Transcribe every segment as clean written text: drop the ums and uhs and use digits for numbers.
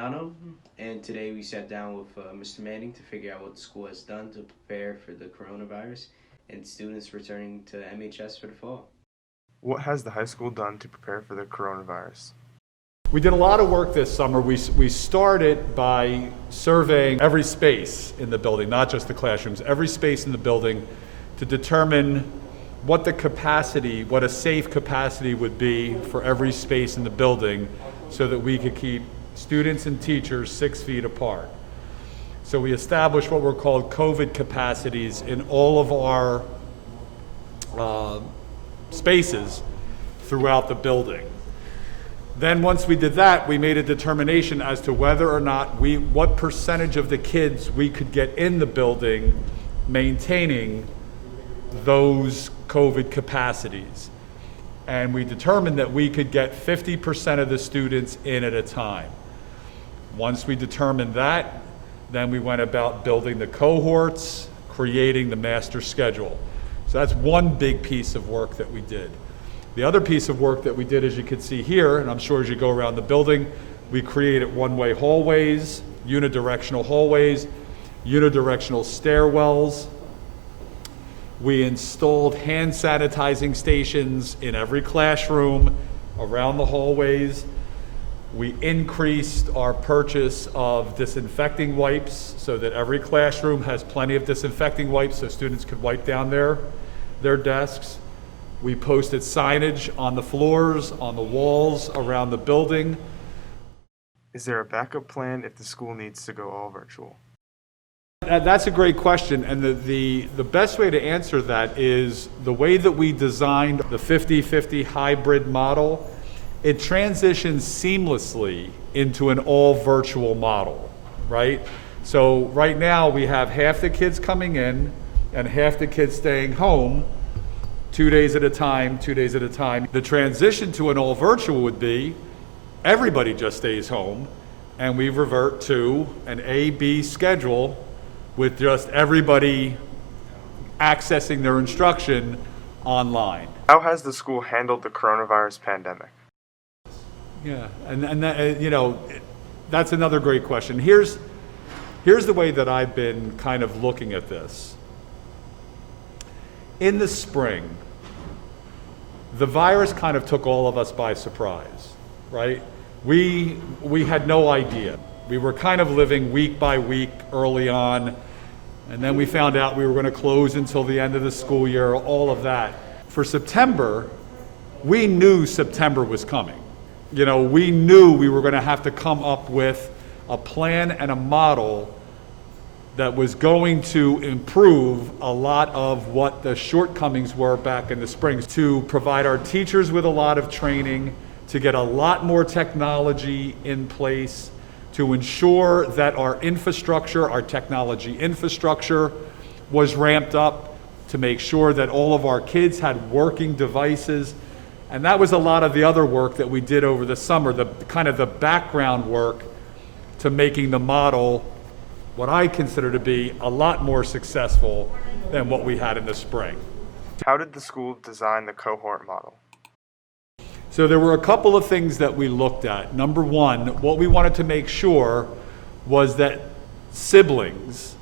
Colonial, and today we sat down with Mr. Manning to figure out what the school has done to prepare for the coronavirus and students returning to MHS for the fall. What has the high school done to prepare for the coronavirus? We did a lot of work this summer. We started by surveying every space in the building, not just the classrooms, every space in the building to determine what the capacity, what a safe capacity would be for every space in the building so that we could keep students and teachers 6 feet apart. So we established what were called COVID capacities in all of our spaces throughout the building. Then once we did that, we made a determination as to whether or not what percentage of the kids we could get in the building maintaining those COVID capacities. And we determined that we could get 50% of the students in at a time. Once we determined that, then we went about building the cohorts, creating the master schedule. So that's one big piece of work that we did. The other piece of work that we did, as you can see here, and I'm sure as you go around the building, we created one-way hallways, unidirectional stairwells. We installed hand sanitizing stations in every classroom around the hallways. We increased our purchase of disinfecting wipes so that every classroom has plenty of disinfecting wipes so students could wipe down their desks. We posted signage on the floors, on the walls, around the building. Is there a backup plan if the school needs to go all virtual? That's a great question, and the best way to answer that is the way that we designed the 50-50 hybrid model. It transitions seamlessly into an all virtual model, right? So right now we have half the kids coming in and half the kids staying home 2 days at a time. The transition to an all virtual would be everybody just stays home and we revert to an A-B schedule with just everybody accessing their instruction online. How has the school handled the coronavirus pandemic? Yeah, and that, that's another great question. Here's the way that I've been kind of looking at this. In the spring, the virus kind of took all of us by surprise, right? We had no idea. We were kind of living week by week early on, and then we found out we were going to close until the end of the school year, all of that. For September, we knew September was coming. We knew we were going to have to come up with a plan and a model that was going to improve a lot of what the shortcomings were back in the spring, to provide our teachers with a lot of training, to get a lot more technology in place, to ensure that our infrastructure, our technology infrastructure was ramped up, to make sure that all of our kids had working devices. And that was a lot of the other work that we did over the summer, the kind of the background work to making the model what I consider to be a lot more successful than what we had in the spring. How did the school design the cohort model? So there were a couple of things that we looked at. Number one, what we wanted to make sure was that siblings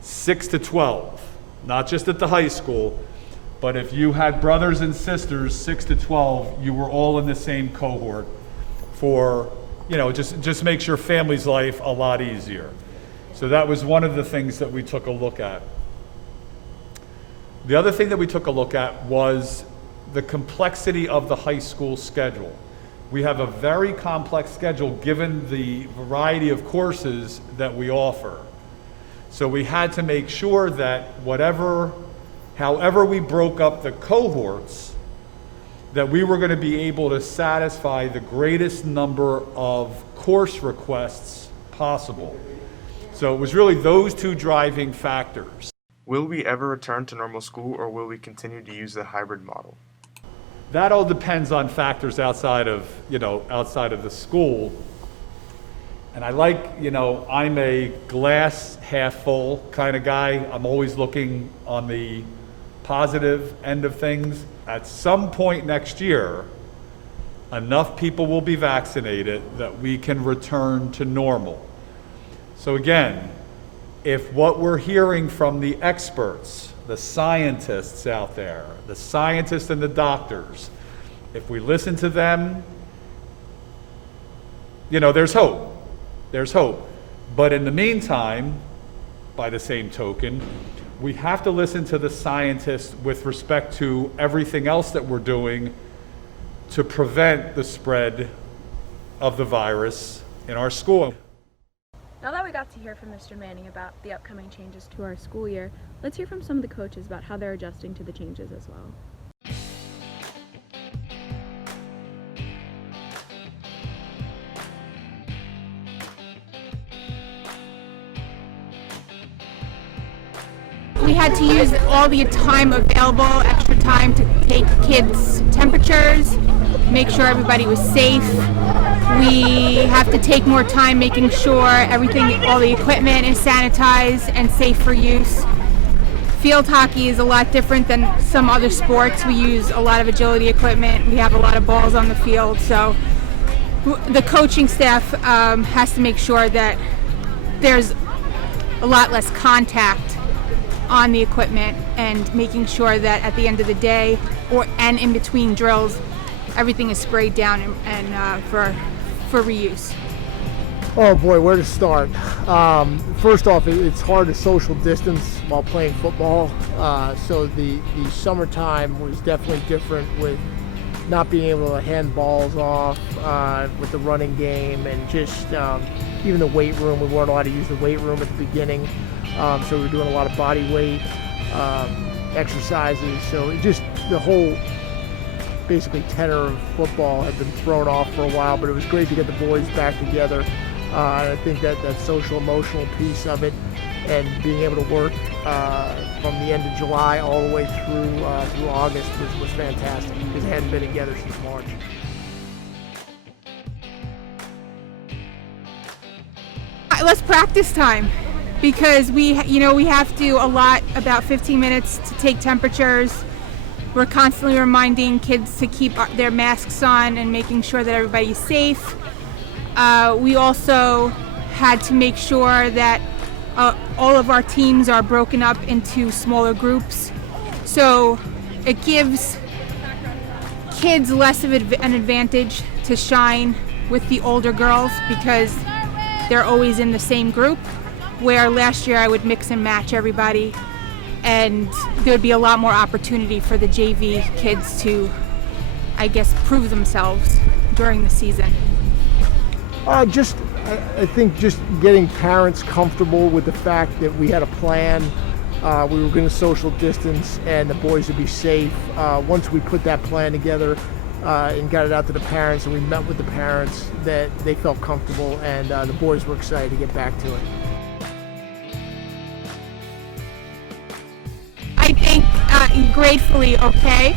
6 to 12, not just at the high school, but if you had brothers and sisters 6 to 12, you were all in the same cohort for, just makes your family's life a lot easier. So that was one of the things that we took a look at. The other thing that we took a look at was the complexity of the high school schedule. We have a very complex schedule given the variety of courses that we offer. So we had to make sure that however we broke up the cohorts, that we were going to be able to satisfy the greatest number of course requests possible. So it was really those two driving factors. Will we ever return to normal school, or will we continue to use the hybrid model? That all depends on factors outside of the school. And I'm a glass half full kind of guy. I'm always looking on the positive end of things. At some point next year, enough people will be vaccinated that we can return to normal. So again, if what we're hearing from the experts, the scientists out there, the scientists and the doctors, if we listen to them, there's hope. There's hope. But in the meantime, by the same token, we have to listen to the scientists with respect to everything else that we're doing to prevent the spread of the virus in our school. Now that we got to hear from Mr. Manning about the upcoming changes to our school year, let's hear from some of the coaches about how they're adjusting to the changes as well. We had to use all the time available, extra time to take kids' temperatures, make sure everybody was safe. We have to take more time making sure all the equipment is sanitized and safe for use. Field hockey is a lot different than some other sports. We use a lot of agility equipment. We have a lot of balls on the field, so the coaching staff has to make sure that there's a lot less contact on the equipment and making sure that at the end of the day and in between drills, everything is sprayed down and for reuse. Oh boy, where to start? First off, it's hard to social distance while playing football. So the summertime was definitely different with not being able to hand balls off with the running game, and just even the weight room. We weren't allowed to use the weight room at the beginning. So we were doing a lot of body weight exercises. So the whole basically tenor of football had been thrown off for a while, but it was great to get the boys back together. I think that social emotional piece of it, and being able to work from the end of July all the way through August was fantastic, because they hadn't been together since March. Less practice time, because we have to allot about 15 minutes to take temperatures. We're constantly reminding kids to keep their masks on and making sure that everybody's safe. We also had to make sure that all of our teams are broken up into smaller groups. So it gives kids less of an advantage to shine with the older girls, because they're always in the same group, where last year I would mix and match everybody, and there would be a lot more opportunity for the JV kids to, I guess, prove themselves during the season. I think just getting parents comfortable with the fact that we had a plan. We were going to social distance and the boys would be safe. Once we put that plan together and got it out to the parents, and we met with the parents, that they felt comfortable, and the boys were excited to get back to it. I think gratefully okay.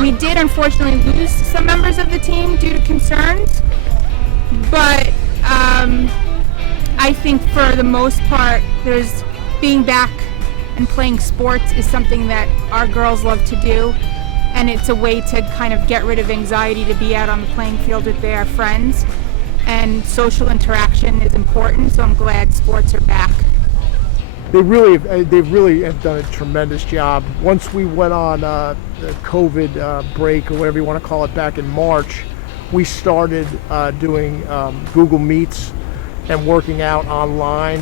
We did unfortunately lose some members of the team due to concerns, but I think for the most part, being back and playing sports is something that our girls love to do, and it's a way to kind of get rid of anxiety to be out on the playing field with their friends, and social interaction is important, so I'm glad sports are back. They really have done a tremendous job. Once we went on the COVID break, or whatever you want to call it, back in March, we started doing Google Meets and working out online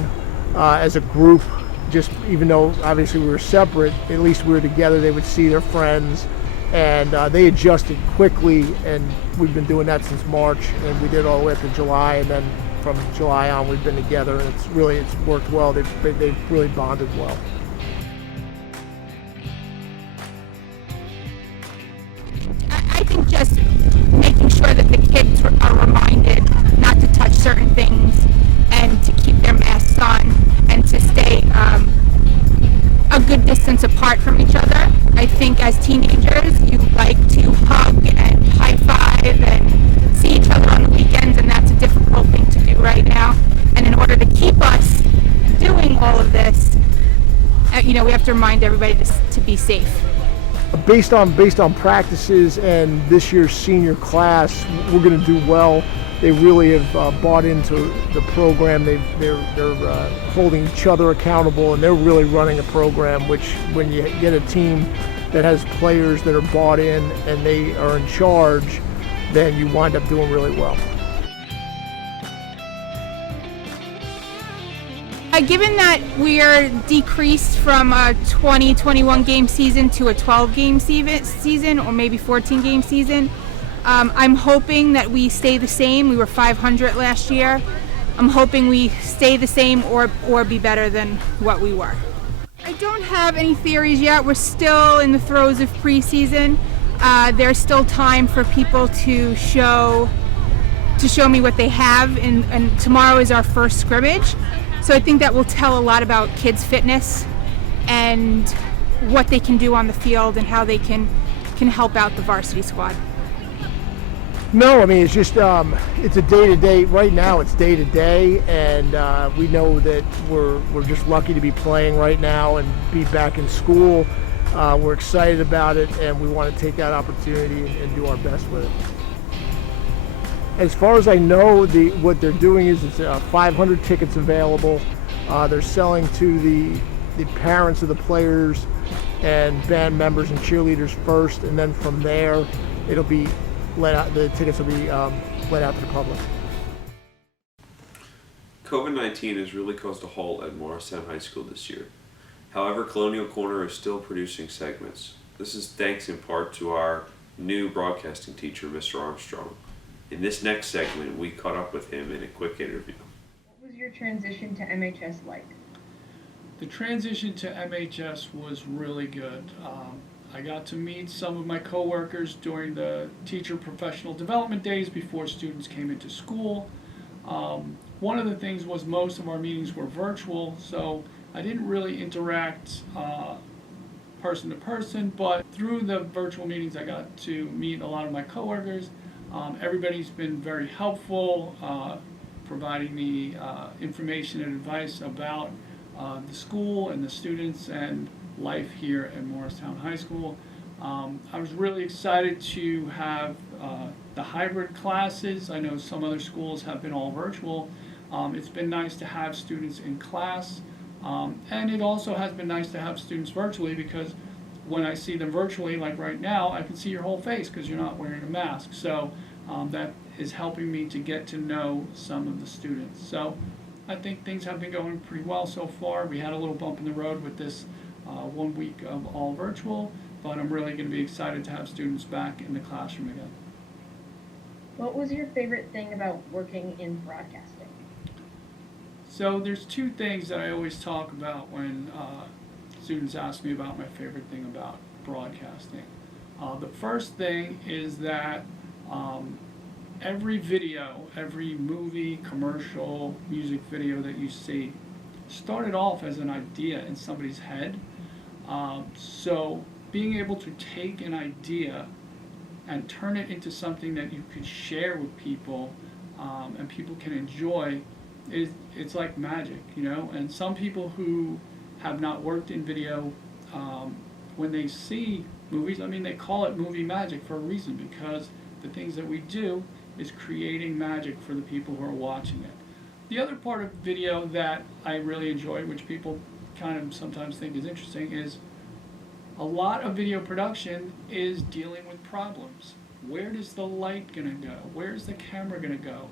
as a group. Just even though obviously we were separate, at least we were together. They would see their friends, and they adjusted quickly. And we've been doing that since March, and we did all the way up to July, and then from July on we've been together, and it's worked well. They've really bonded well. I think just making sure that the kids are reminded not to touch certain things, and to keep their masks on, and to stay a good distance apart from each other. I think as teenagers, you like to hug and high five and see each other on the weekends, and that's a difficult thing to do right now. And in order to keep us doing all of this, we have to remind everybody to be safe. based on practices and this year's senior class, we're going to do well. They really have bought into the program. They're holding each other accountable, and they're really running a program. Which, when you get a team that has players that are bought in and they are in charge, then you wind up doing really well. Given that we are decreased from a 20-21 game season to a 12 game season, or maybe 14 game season, I'm hoping that we stay the same. We were 500 last year. I'm hoping we stay the same or be better than what we were. I don't have any theories yet. We're still in the throes of preseason. There's still time for people to show me what they have, and tomorrow is our first scrimmage. So I think that will tell a lot about kids' fitness and what they can do on the field and how they can help out the varsity squad. No, I mean, it's just it's a day-to-day. Right now, it's day-to-day, and we know that we're just lucky to be playing right now and be back in school. We're excited about it, and we want to take that opportunity and do our best with it. As far as I know, what they're doing is it's 500 tickets available. They're selling to the parents of the players and band members and cheerleaders first, and then from there, it'll be let out. The tickets will be let out to the public. COVID-19 has really caused a halt at Morristown High School this year. However, Colonial Corner is still producing segments. This is thanks in part to our new broadcasting teacher, Mr. Armstrong. In this next segment, we caught up with him in a quick interview. What was your transition to MHS like? The transition to MHS was really good. I got to meet some of my coworkers during the teacher professional development days before students came into school. One of the things was most of our meetings were virtual, so I didn't really interact person to person, but through the virtual meetings I got to meet a lot of my coworkers. Everybody's been very helpful, providing me information and advice about the school and the students and life here at Morristown High School. I was really excited to have the hybrid classes. I know some other schools have been all virtual. It's been nice to have students in class, and it also has been nice to have students virtually, because when I see them virtually, like right now, I can see your whole face because you're not wearing a mask. So that is helping me to get to know some of the students. So I think things have been going pretty well so far. We had a little bump in the road with this 1 week of all virtual, but I'm really going to be excited to have students back in the classroom again. What was your favorite thing about working in broadcasting? So there's two things that I always talk about when students ask me about my favorite thing about broadcasting. The first thing is that every video, every movie, commercial, music video that you see started off as an idea in somebody's head. So being able to take an idea and turn it into something that you could share with people and people can enjoy, it's like magic, you know? And some people who have not worked in video, when they see movies, I mean, they call it movie magic for a reason, because the things that we do is creating magic for the people who are watching it. The other part of video that I really enjoy, which people kind of sometimes think is interesting, is a lot of video production is dealing with problems. Where does the light gonna go? Where's the camera gonna go?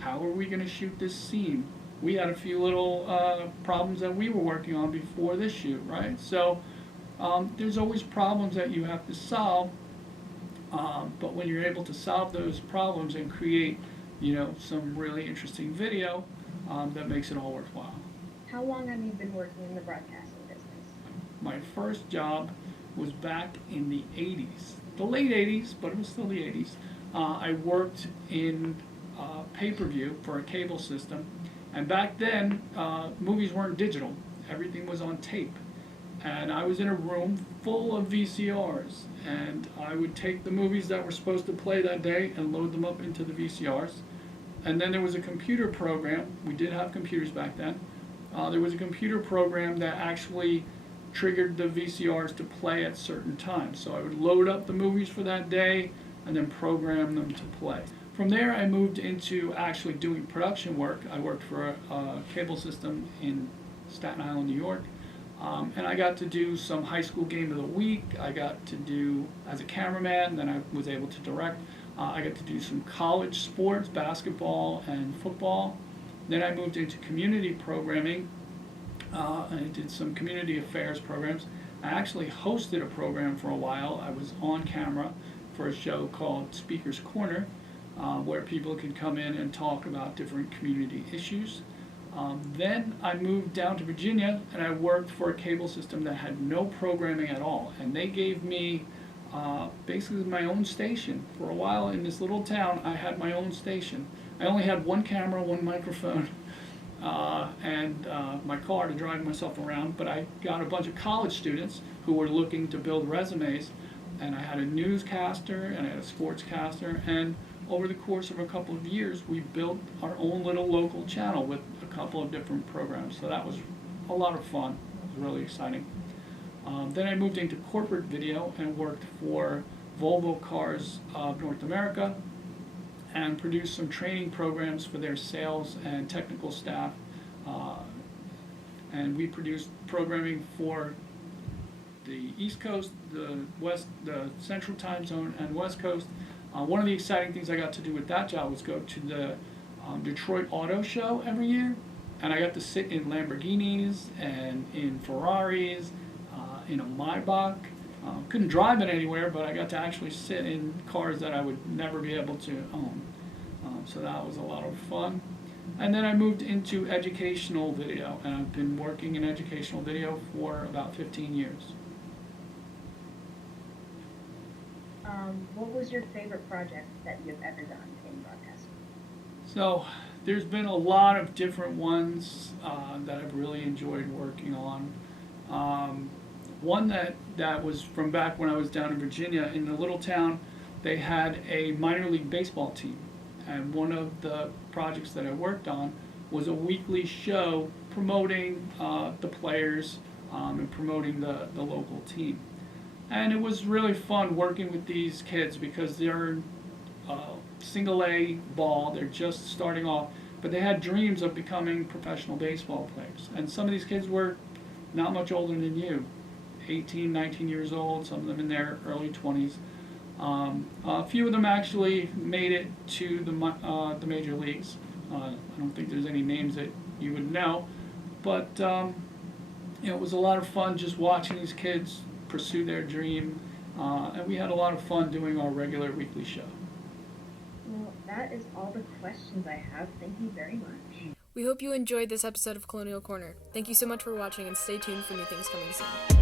How are we gonna shoot this scene? We had a few little problems that we were working on before this shoot, right? So there's always problems that you have to solve, but when you're able to solve those problems and create, you know, some really interesting video, that makes it all worthwhile. How long have you been working in the broadcasting business? My first job was back in the 80s, the late 80s, but it was still the 80s. I worked in pay-per-view for a cable system, and back then movies weren't digital, everything was on tape. And I was in a room full of VCRs, and I would take the movies that were supposed to play that day and load them up into the VCRs. And then there was a computer program, we did have computers back then, there was a computer program that actually triggered the VCRs to play at certain times. So I would load up the movies for that day and then program them to play. From there, I moved into actually doing production work. I worked for a cable system in Staten Island, New York. And I got to do some high school game of the week. I got to do as a cameraman, then I was able to direct. I got to do some college sports, basketball and football. Then I moved into community programming. I did some community affairs programs. I actually hosted a program for a while. I was on camera for a show called Speaker's Corner, where people could come in and talk about different community issues. Then I moved down to Virginia and I worked for a cable system that had no programming at all. And they gave me basically my own station. For a while in this little town, I had my own station. I only had one camera, one microphone, and my car to drive myself around, but I got a bunch of college students who were looking to build resumes, and I had a newscaster and I had a sportscaster, and over the course of a couple of years, we built our own little local channel with a couple of different programs. So that was a lot of fun. It was really exciting. Then I moved into corporate video and worked for Volvo Cars of North America and produced some training programs for their sales and technical staff. And we produced programming for the East Coast, the West, the Central Time Zone, and West Coast. One of the exciting things I got to do with that job was go to the Detroit Auto Show every year, and I got to sit in Lamborghinis and in Ferraris, in a Maybach. Couldn't drive it anywhere, but I got to actually sit in cars that I would never be able to own. So that was a lot of fun. And then I moved into educational video, and I've been working in educational video for about 15 years. What was your favorite project that you've ever done in broadcasting? So there's been a lot of different ones that I've really enjoyed working on. One that was from back when I was down in Virginia, in the little town, they had a minor league baseball team. And one of the projects that I worked on was a weekly show promoting the players and promoting the local team. And it was really fun working with these kids because they're single A ball, they're just starting off, but they had dreams of becoming professional baseball players. And some of these kids were not much older than you, 18, 19 years old, some of them in their early 20s. A few of them actually made it to the major leagues. I don't think there's any names that you would know, but it was a lot of fun just watching these kids pursue their dream, and we had a lot of fun doing our regular weekly show. Well, that is all the questions I have. Thank you very much. We hope you enjoyed this episode of Colonial Corner. Thank you so much for watching and stay tuned for new things coming soon.